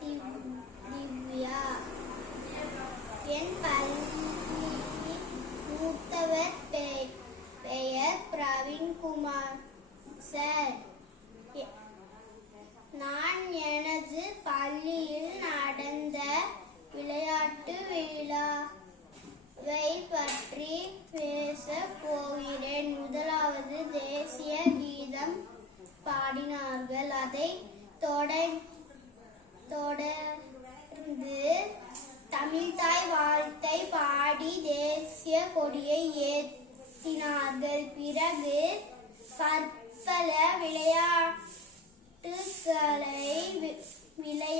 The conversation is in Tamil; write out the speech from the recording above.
திவ்யா. என் பள்ளியின் மூத்தவர் பெயர் பிரவீன்குமார் சார். நான் எனது பள்ளியில் நடந்த விளையாட்டு விழாவை பற்றி பேச போகிறேன். முதலாவது தேசிய கீதம் பாடினார்கள். அதை தொடர்ந்து தமிழ்தாய் வாழ்த்தை பாடி தேசிய கொடியை ஏற்றினார்கள். பிறகு பற்பல விளையாட்டுகளை விளையாடினார்கள்.